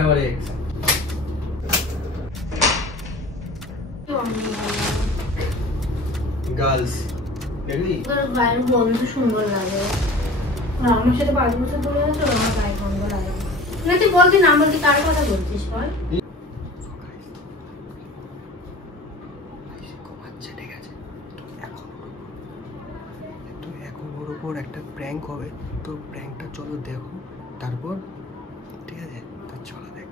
আমার x girls দেখলি তোর গায়ের গন্ধ সুন্দর লাগে। আমার সাথে 5 বছর ধরে আছো, আমার গায়ের গন্ধ লাগে না। তুই বলতি না, বলতি কার কথা বলছিস বল। ওর উপর একটা প্র্যাঙ্ক হবে, তো প্র্যাঙ্কটা চলো দেখো, তারপর ঠিক আছে তো চলো দেখ।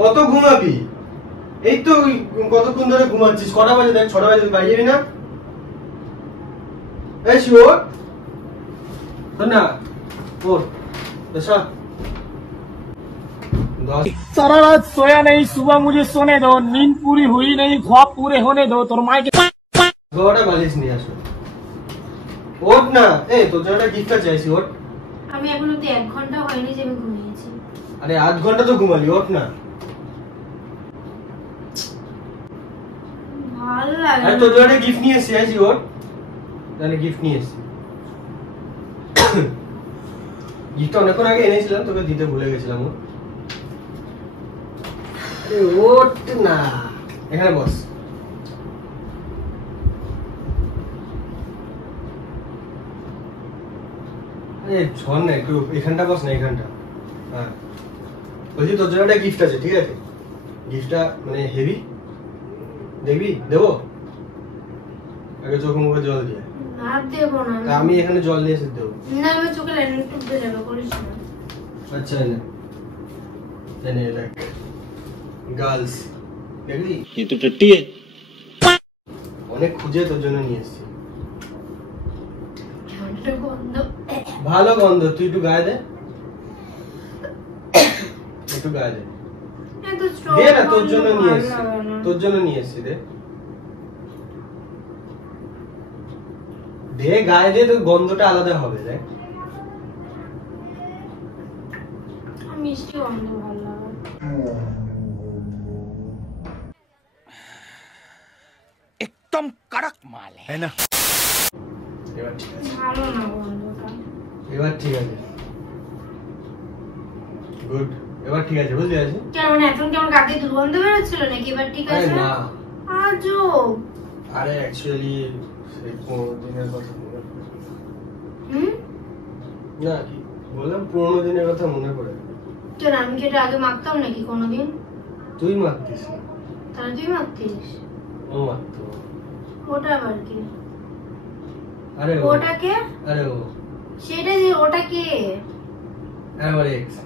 কত ঘুমাবি? এই তো কতক্ষণ ধরে ঘুমাচ্ছিস, কটা বাজে দেখ, 6টা বাজে, বাড়ি যাবি না? এই শিওর না ওর दशा सारा रात सोया नहीं, सुबह मुझे सोने दो, नींद पूरी हुई नहीं, ख्वाब पूरे होने दो। তোর মাইকে গোটা বালিশ নিয়ে আসো। ওঠ না, এই তোর জন্য একটা গিফট চাইছি, ওঠ। আমি এখনো তো 1 ঘন্টা হয়নি যে আমি ঘুমিয়েছি। আরে 8 ঘন্টা তো ঘুমালি, ওঠ না। ভালো লাগে। আরে তোর জন্য একটা গিফট নিয়ে এসেছি, আইছি, ওঠ। তাহলে গিফট নিয়ে এসেছি। গিফটটা অনেকক্ষণ আগে এনেছিলাম, তোকে দিতে ভুলে গেছিলাম। আরে ওঠ না, এখানে বস। আরে ঝড় না, একটু এখানটা বস না, এখানটা। হ্যাঁ বলছি তোর জন্য একটা গিফট আছে, ঠিক আছে? গিফটটা মানে হেভি, দেখবি? দেবো? আগে চোখ মুখে জল দিয়ে। আর দেবো না। আমি এখানে জল দিয়ে এসে দেবো। না, আমি চোখে লাইন টুকতে যাবে, করিস না। আচ্ছা না এনে লাইক গার্লস দেখলি, ये तो टट्टी है। অনেক খুঁজে তোর জন্য নিয়ে এসেছি। ঠান্ডা গন্ধ, ভালো গন্ধ, তুই একটু গায়ে দে, একটু গায়ে দে। এত স্ট্রং দে না, তোর জন্য নিয়ে এসেছি, তোর জন্য নিয়ে এসেছি, দে দে, গায়ে দে, তো গন্ধটা আলাদা হবে। দেখ মিষ্টি গন্ধ ভালো লাগে। एकदम कड़क माल है ना। এবার ঠিক আছে, ভালো না গন্ধটা। এবার ঠিক আছে, গুড, এবার ঠিক আছে, বুঝলি? আছে কেন মানে এখন কি আমার গায়ে দুর্গন্ধ বেরোচ্ছিল নাকি? এবার ঠিক আরে আছে না, আজব। আরে অ্যাকচুয়ালি সেই 15 দিনের কথা মনে পড়ে। না কি বললাম, 15 দিনের কথা মনে পড়ে। কেন আমি কি এটা আগে মাখতাম নাকি কোনোদিন? তুই মারতিস না, তাহলে তুই মাখতিস? ও মারতো। ওটা আবার কি? আরে ওটা কে? আরে ও সেটা যে ওটা কে? আমার এক্স।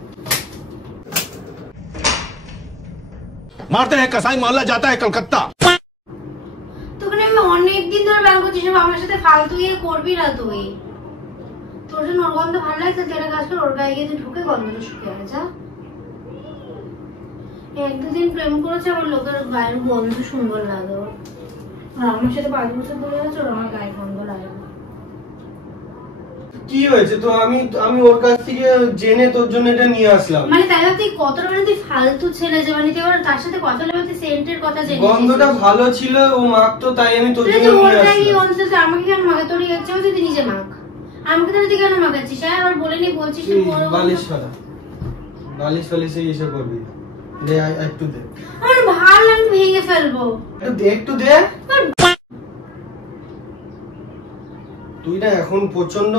मारते हैं कसाई मोहल्ला जाता है कलकत्ता। তোকে আমি অনেকদিন ধরে ব্যায়াম করছি, সব আমার সাথে ফালতু ইয়ে করবি না তুই। তোর জন্য ওর গন্ধ ভালো লাগছে, তুই একটা কাজ কর, ওর গায়ে গিয়ে তুই ঢুকে গন্ধটা শুকে আয় যা। 1-2 দিন প্রেম করেছে, আমার লোকের গায়ের গন্ধ সুন্দর লাগে ওর। আর আমার সাথে 5 বছর ধরে আছো, ওর আমার গায়ের গন্ধ লাগে না। কি হয়েছে তো? আমি ওর কাছ থেকে জেনে তোর জন্য এটা নিয়ে আসলাম। মানে তাই তুই কতটা মানে তুই ফালতু ছেলে যে মানে তুই তার সাথে কথা বলে তুই সেন্টের কথা জেনেছিস। গন্ধটা ভালো ছিল, ও মাখতো, তাই আমি তোর জন্য নিয়ে আসলাম। আমাকে কেন মাখা? তোর ইচ্ছে হচ্ছে তুই নিজে মাখ, আমাকে তাহলে তুই কেন মাখাচ্ছিস? হ্যাঁ আবার বলে নি বলছিস বালিশ ফেলা, বালিশ ফালিশে এসে করবি। দে একটু দে, আমার ভালো আমি ভেঙে ফেলবো। একটু দে। তুই না এখন প্রচন্ড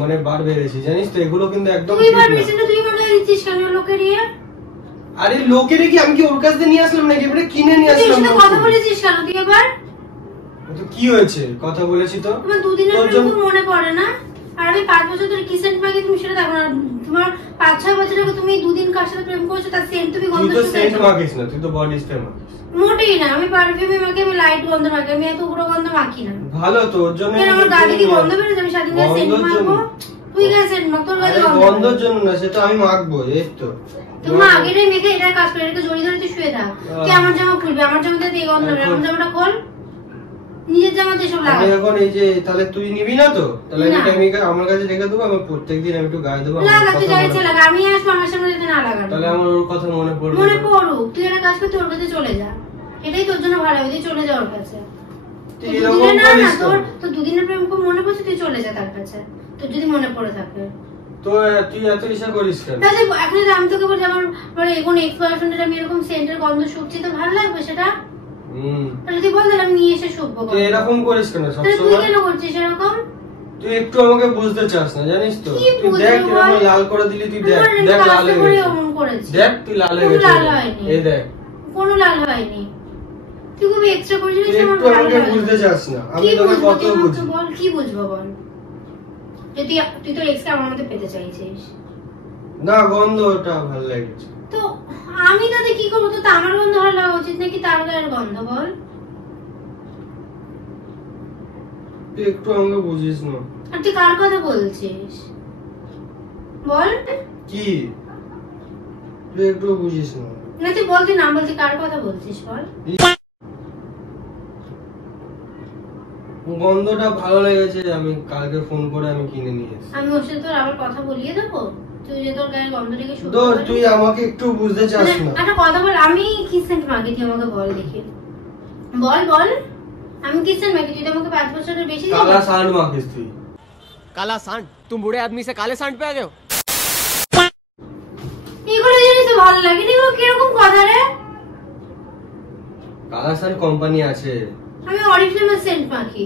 মানে বার বেড়েছিস, জানিস তো? এগুলো কিন্তু একদম তুই বার বেশি না, তুই মনে দিচ্ছিস কেন লোকের ইয়ে? আরে লোকের কি আমি কি ওর কাছ থেকে নিয়ে আসলাম নাকি? এবারে কিনে নিয়ে আসলাম। তুই কথা বলেছিস কেন তুই এবার? তো কি হয়েছে? কথা বলেছি তো। তোমার 2 দিনের প্রেম তো মনে পড়ে না? আর আমি 5 বছর ধরে কি সেন্ট মাখি তুমি সেটা দেখো না? তোমার 5-6 বছর আগে তুমি 2 দিন কার সাথে প্রেম করেছো, তার সেন্ট তুমি গন্ধ তুই তো সেন্ট মাখিস না, তুই তো বডি স্প্রে মাখিস। মোটেই না, আমি পারফিউমে মাখি, আমি লাইট গন্ধ মাখি, আমি এত উগ্র গন্ধ মাখি না। ভালো তো, ওর জন্য কেন আমার গায়ে কি গন্ধ বেরোচ্ছে? আমি সারাদিন ধরে সেন্ট মাখবো? তুই গায়ে সেন্ট মাখ, তোর গায়ে গন্ধ। গন্ধের জন্য না, সেটা আমি মাখবো। এই তো তুমি আগেটাই মেখে এটা কাজ করে, এটাকে জড়িয়ে ধরে তুই শুয়ে থাক। তুই আমার জামা খুলবি, আমার জামাতে তুই গন্ধ নেবে, আমার জামাটা খোল। নিজের জামাতে এসব আমি লাগাবি এখন এই যে তাহলে তুই নিবি না তো, তাহলে না। এটা আমি আমার কাছে রেখে দেবো, আমি প্রত্যেকদিন আমি একটু গায়ে দেবো, আমার লাগা, তুই কথা যা মনে ইচ্ছা লাগা, আমি আসবো আমার সামনে যাতে না লাগানো। তাহলে আমার ওর কথা মনে পড়বে। মনে পড়ুক, তুই একটা কাজ করতে ওর কাছে চলে যা, এটাই তোর জন্য ভালো হবে, তুই চলে যা ওর কাছে। তুই তো এরকম দুদিনে না করিস কেন? তোর দুদিনের প্রেম খুব মনে পড়ছে, তুই চলে যা তার কাছে, তোর যদি মনে পড়ে থাকে। তো তুই এত ইচ্ছা করিস কেন? তাহলে এখন যদি আমি তোকে বলছি আমার মানে এখন এক্স বয়ফ্রেন্ডের আমি এরকম সেন্টের গন্ধ শুকছি, তো ভালো লাগবে সেটা? তাহলে তুই বল, তাহলে আমি নিয়ে এসে শুকবো। তুই এরকম করিস কেন তাহলে তুই সবসময়? কেন করছিস এরকম? তুই একটু আমাকে বুঝতে চাস না, জানিস তো? কি তুই বুঝবো দেখ বল? এরকম লাল করে দিলি, তুই দেখ, আমার দেখ কাজটা লাল হয়ে করে গেছে। অমন করেছি। দেখ তুই লাল হয়ে কোনো গেছে, লাল হয়নি। এই দেখ। কোনো লাল হয়নি, তুই খুব এক্সট্রা করেছিস, তুই আমার একটু ভালো আমাকে লাগে বুঝতে না। চাস না, আমি কি তোকে বুঝবো কত তুই আমাকে বুঝি। বল, কি বুঝবো বল? যে তুই তোর এক্সকে আমার মধ্যে পেতে চাইছিস। না, গন্ধটা ভালো লাগছে। তো আমি তাতে কি করবো? তো আমার গন্ধ ভালো লাগা উচিত নাকি তার গায়ের গন্ধ? বল। তুই একটু আমাকে বুঝিস না। আর তুই কার কথা বলছিস বল? কি তুই একটু বুঝিস না? না তুই বল, তুই নাম বলতে কার কথা বলছিস বল? গন্ধটা ভালো লেগেছে, আমি কালকে ফোন করে আমি কিনে নিয়ে এসেছি। আমি ওর সাথে তোর আবার কথা বলিয়ে দেবো? তুই যে তোর গায়ের গন্ধটাকে শুনতে তোর পারিস? তুই আমাকে একটু বুঝতে চাস না। একটা কথা বল, আমি কি সেন্ট মাখি তুই আমাকে বল দেখি, বল বল, আমি কি সেন্ট মাখি? তুই তো আমাকে 5 বছরের বেশি দিবি। কালা সান্ড মাখিস তুই। काला सांड तुम बूढ़े आदमी से काले सांड पे आ गए हो এগুলো জানিস তো ভালো লাগে না, এগুলো কিরকম কথা রে? কালা সান্ড কোম্পানি আছে। আমি অরিফ্লেমের সেন্ট মাখি,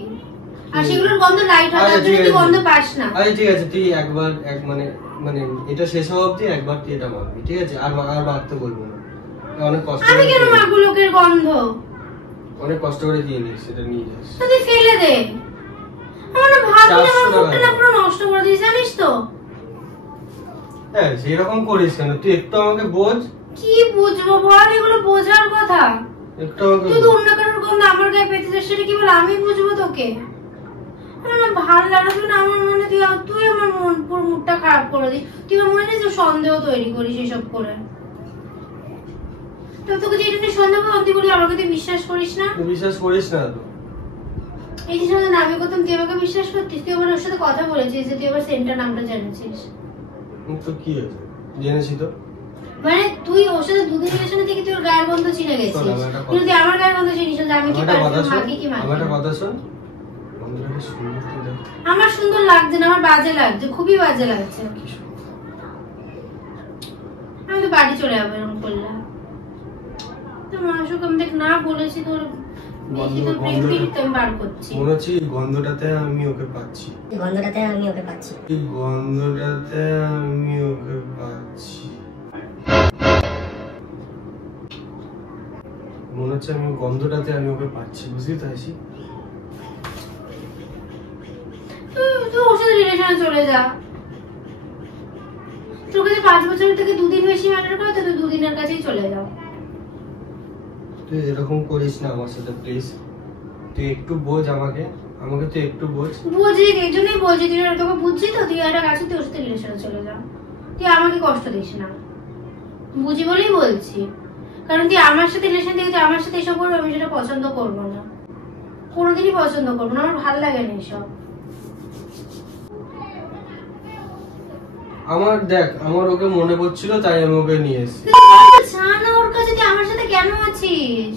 আর সেগুলোর গন্ধ লাইট হয়, তার জন্য তুই গন্ধ পাস না। আরে ঠিক আছে, তুই একবার মানে মানে এটা শেষ হওয়া অবধি একবার তুই এটা মাখবি, ঠিক আছে? আর মাখতে বলবো না, অনেক কষ্ট আমি করে কেন মাখবো লোকের গন্ধ? অনেক কষ্ট করে দিয়ে নিস, সেটা নিয়ে যাস। তো তুই ফেলে দে, আমার না ভাত না, 400 আমার মুখটা টাকা। না পুরো নষ্ট করে দিস, জানিস তো? হ্যাঁ, সেরকম করিস কেন? তুই একটু আমাকে বোঝ। কি বুঝবো বল? এগুলো বোঝার কথা? একটু আমাকে তুই তো বোঝ। অন্য কারোর গন্ধ আমার গায়ে পেতে চাস, সেটা কি বল আমি বুঝবো তোকে? আমার না ভালো লাগে, তুই না আমার মনে তুই আমার মন পুরো মুডটা খারাপ করে দিস, তুই আমার মনে যে সন্দেহ তৈরি করিস এসব করে। তো তোকে যেটা নিয়ে সন্দেহ করতাম, তুই বলি আমাকে তুই বিশ্বাস করিস না? তুই বিশ্বাস করিস না তো? এই যে সাথে আমি করতাম, তুই আমাকে বিশ্বাস করতিস? তুই আবার ওর সাথে কথা বলেছিস যে তুই আবার সেন্টার নামটা জানিস। তো কি হয়েছে, জেনেছি তো। মানে তুই ওর সাথে দুদিন রিলেশনে থেকে তুই ওর গায়ের গন্ধ চিনে গেছিস, শোন, আমার একটা কথা- কিন্তু তুই আমার গায়ের গন্ধ চিনিস না যে আমি কি আমার একটা কথা পারফিউম শোন, মাখি কি মাখি আমার একটা না। কথা শোন, গন্ধটাকে সুন্দর তুই দেখ। আমার সুন্দর লাগছে না, আমার বাজে লাগছে, খুবই বাজে লাগছে। কি সুন্দর। আমি তো বাড়ি চলে যাবো এরকম করলাম। তো মানুষকে আমি দেখ না বলেছি তোর বেশি তোর প্রেম ফিরিতে আমি বার করছি। মনে হচ্ছে এই গন্ধটাতে আমি ওকে পাচ্ছি, এই গন্ধটাতে আমি ওকে পাচ্ছি। মনে হচ্ছে আমি গন্ধটাতে আমি ওকে পাচ্ছি, বুঝলি তো আছি? তুই ওর সাথে রিলেশনে চলে যা, তোর কাছে 5 বছরের থেকে 2 দিন বেশি ম্যাটার করে, তো তুই 2 দিনের কাছেই চলে যাও। তুই এরকম করিস না আমার সাথে, প্লিজ। তুই একটু বোঝ আমাকে, আমাকে তুই একটু বোঝ। বুঝি, এই জন্যই বলছি, তুই তোকে বুঝছি তো, তুই একটা কাছে তুই ওর সাথে রিলেশনে চলে যা, তুই আমাকে কষ্ট দিস না, বুঝি বলেই বলছি। কারণ তুই আমার সাথে রিলেশন থেকে তুই আমার সাথে এসব করবি, আমি সেটা পছন্দ করবো না, কোনোদিনই পছন্দ করবো না, আমার ভালো লাগে না এসব। আমার দেখ, আমার ওকে মনে পড়ছিল তাই আমি ওকে নিয়ে এসেছি। জানা ওর কাছে তুই আমার সাথে কেন আছিস?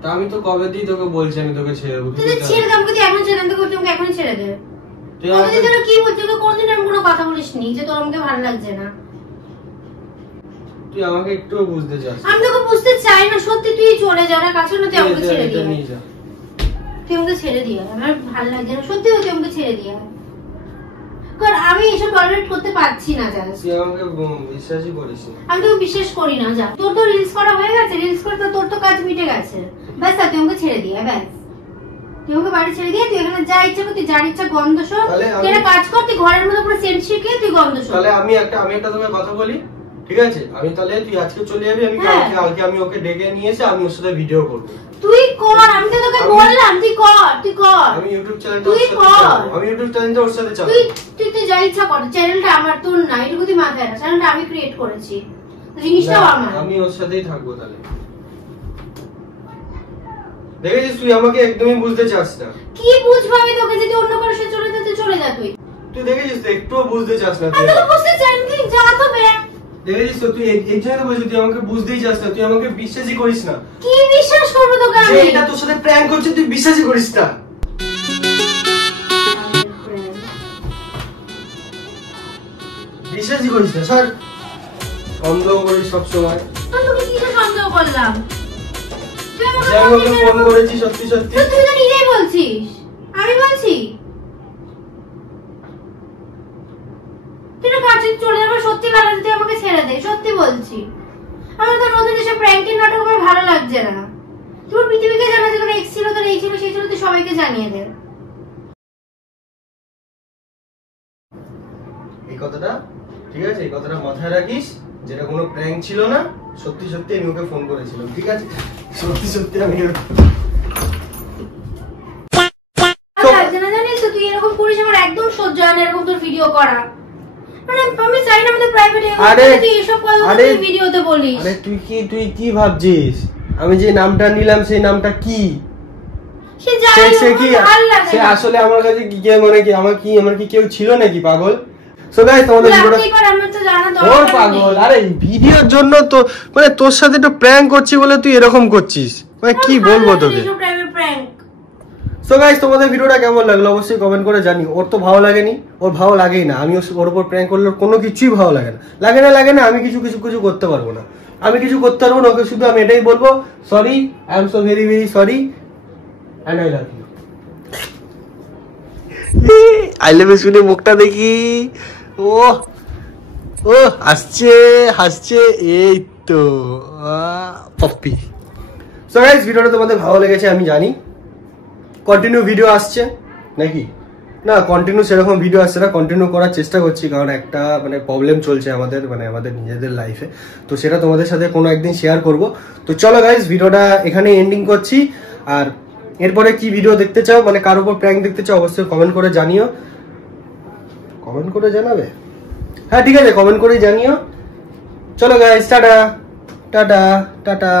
তা আমি তো কবে দিয়ে তোকে বলছি আমি তোকে ছেড়ে দেবো। তুই তো ছেড়ে দে আমাকে, তুই এখন ছেড়ে দে, তোকে এখনই ছেড়ে দে। তুই কতদিন আমাকে- ধরে কি বলছিস? তোকে কোনদিন আমি কোনো কথা বলিসনি যে তোর আমাকে ভালো লাগছে না? তুই আমাকে একটু বুঝতে চাস। আমি তোকে বুঝতে চাই না, সত্যি তুই চলে যা না কাছে না, তুই আমাকে ছেড়ে এটা দিয়ে নিয়ে যা। তুই আমাকে ছেড়ে দিয়ে আমার ভালো লাগছে না, সত্যি তুই আমাকে ছেড়ে দিয়ে। কারণ আমি এসব টলারেট করতে পারছি না, জানিস? তুই আমাকে বিশ্বাসই করিস না। আমি তোকে বিশ্বাস করি না। যা, তোর তো রিলস করা হয়ে গেছে, রিলস করে তো তোর তো কাজ মিটে গেছে, ব্যাস। তুই আমাকে ছেড়ে দিয়ে, ব্যাস। তুই আমাকে বাড়ি ছেড়ে দিয়ে তুই এখানে যা ইচ্ছা কর, তুই যার ইচ্ছা গন্ধ শোন, তাহলে আমি- তুই একটা কাজ কর, তুই ঘরের মধ্যে পুরো সেন্ট শিখে তুই গন্ধ শোন। তাহলে আমি একটা তোকে কথা বলি, ঠিক আছে? আমি তাহলে তুই আজকে চলে যাবি, আমি হ্যাঁ। কালকে আমি ওকে ডেকে নিয়ে এসে আমি ওর সাথে ভিডিও করবো। তুই কর, আমি তো তোকে বললাম তুই কর, তুই কর, আমি ইউটিউব চ্যানেলটা তুই ওর সাথে কর। চালাবো। আমি ইউটিউব চ্যানেলটা ওর সাথে চালাবো। তুই যা ইচ্ছা কর, চ্যানেলটা আমার, তোর না, এটুকু তুই মাথায় রাখ, চ্যানেলটা আমি ক্রিয়েট করেছি, জিনিসটাও না, আমার। আমি ওর সাথেই থাকবো তাহলে। দেখেছিস তুই আমাকে একদমই বুঝতে চাস না। কি বুঝবো আমি তোকে? যদি অন্য কারোর সাথে চলে যেতে চলে যা তুই। তুই দেখেছিস তো একটুও বুঝতে চাস না তুই। আমি তো বুঝতে চাই না, তুই যা তো বে। দেখেছিস তো তুই এই জন্য তো বলছিস তুই আমাকে বুঝতেই চাস না, তুই আমাকে বিশ্বাসই করিস না। কি বিশ্বাস করবো তোকে যে আমি? এটা তোর সাথে প্র্যাঙ্ক করছে তুই বিশ্বাসই করিস না। বিশ্বাসই করিস না স্যার, সন্দেহ করিস সবসময়। তো তোকে কিসে সন্দেহ করলাম? তুই আমাকে যে আমাকে ফোন করেছিস সত্যি সত্যি। তুই তো নিজেই বলছিস, আমি বলছি তুই না কাছে চলে যাবে। সত্যি কথা, তুই আমাকে ছেড়ে দে, সত্যি বলছি। আমার তো নতুন এসে প্র্যাঙ্কের নাটক আমার ভালো লাগছে না। তোর পৃথিবীকে জানা যে তোর এক্স ছিল, তোর এই ছিল সেই ছিল, তুই সবাইকে জানিয়ে দে। এই কথাটা ঠিক আছে, এই কথাটা মাথায় রাখিস, যেটা কোনো প্র্যাঙ্ক ছিল না, সত্যি সত্যি আমি ওকে ফোন করেছিলাম, ঠিক আছে? সত্যি সত্যি আমি লাগছে না, জানিস তো তুই এরকম করিস, আমার একদম সহ্য হয় না এরকম তোর ভিডিও করা। মানে আমি চাই না আমাদের প্রাইভেটে তুই এসব কথা তুই ভিডিওতে বলিস। আরে তুই কি ভাবছিস আমি যে নামটা নিলাম সেই নামটা কি? সে যাই সে কি ভালো লাগে সে না। আসলে আমার কাছে কি মানে কি আমার কি কেউ ছিল নাকি পাগল? সো গাইস তোমাদের ভিডিওটা আমার তো জানা ওর দরকার পাগল। নেই। আরে ভিডিওর জন্য তো মানে তোর সাথে একটু প্র্যাঙ্ক করছি বলে তুই এরকম করছিস, মানে কি বলবো তোকে? এসব প্রাইভেট প্র্যাঙ্ক। সো গাইস তোমাদের ভিডিওটা কেমন লাগলো অবশ্যই কমেন্ট করে জানিও। ওর তো ভালো লাগেনি, ওর ভালো লাগেই না। আমি ওর উপর প্র্যাঙ্ক করলে ওর কোনো কিছুই ভালো লাগে না। আমি কিছু করতে পারবো না। ওকে শুধু আমি এটাই বলবো, sorry, I am so very very sorry and I love you. I love you শুনে মুখটা দেখি, ও হাসছে এই তো পপ্পি। সো গাইস ভিডিওটা তোমাদের ভালো লেগেছে আমি জানি। কন্টিনিউ ভিডিও আসছে নাকি না? কন্টিনিউ সেরকম ভিডিও আসছে না, কন্টিনিউ করার চেষ্টা করছি, কারণ একটা মানে প্রবলেম চলছে আমাদের নিজেদের লাইফে, তো সেটা তোমাদের সাথে কোনো একদিন শেয়ার করব। তো চলো গাইস ভিডিওটা এখানে এন্ডিং করছি। আর এরপরে কি ভিডিও দেখতে চাও, মানে কার উপর প্র্যাঙ্ক দেখতে চাও অবশ্যই কমেন্ট করে জানিও। কমেন্ট করে জানাবে? হ্যাঁ ঠিক আছে, কমেন্ট করে জানিও। চলো গাইস, টাটা টাটা টাটা।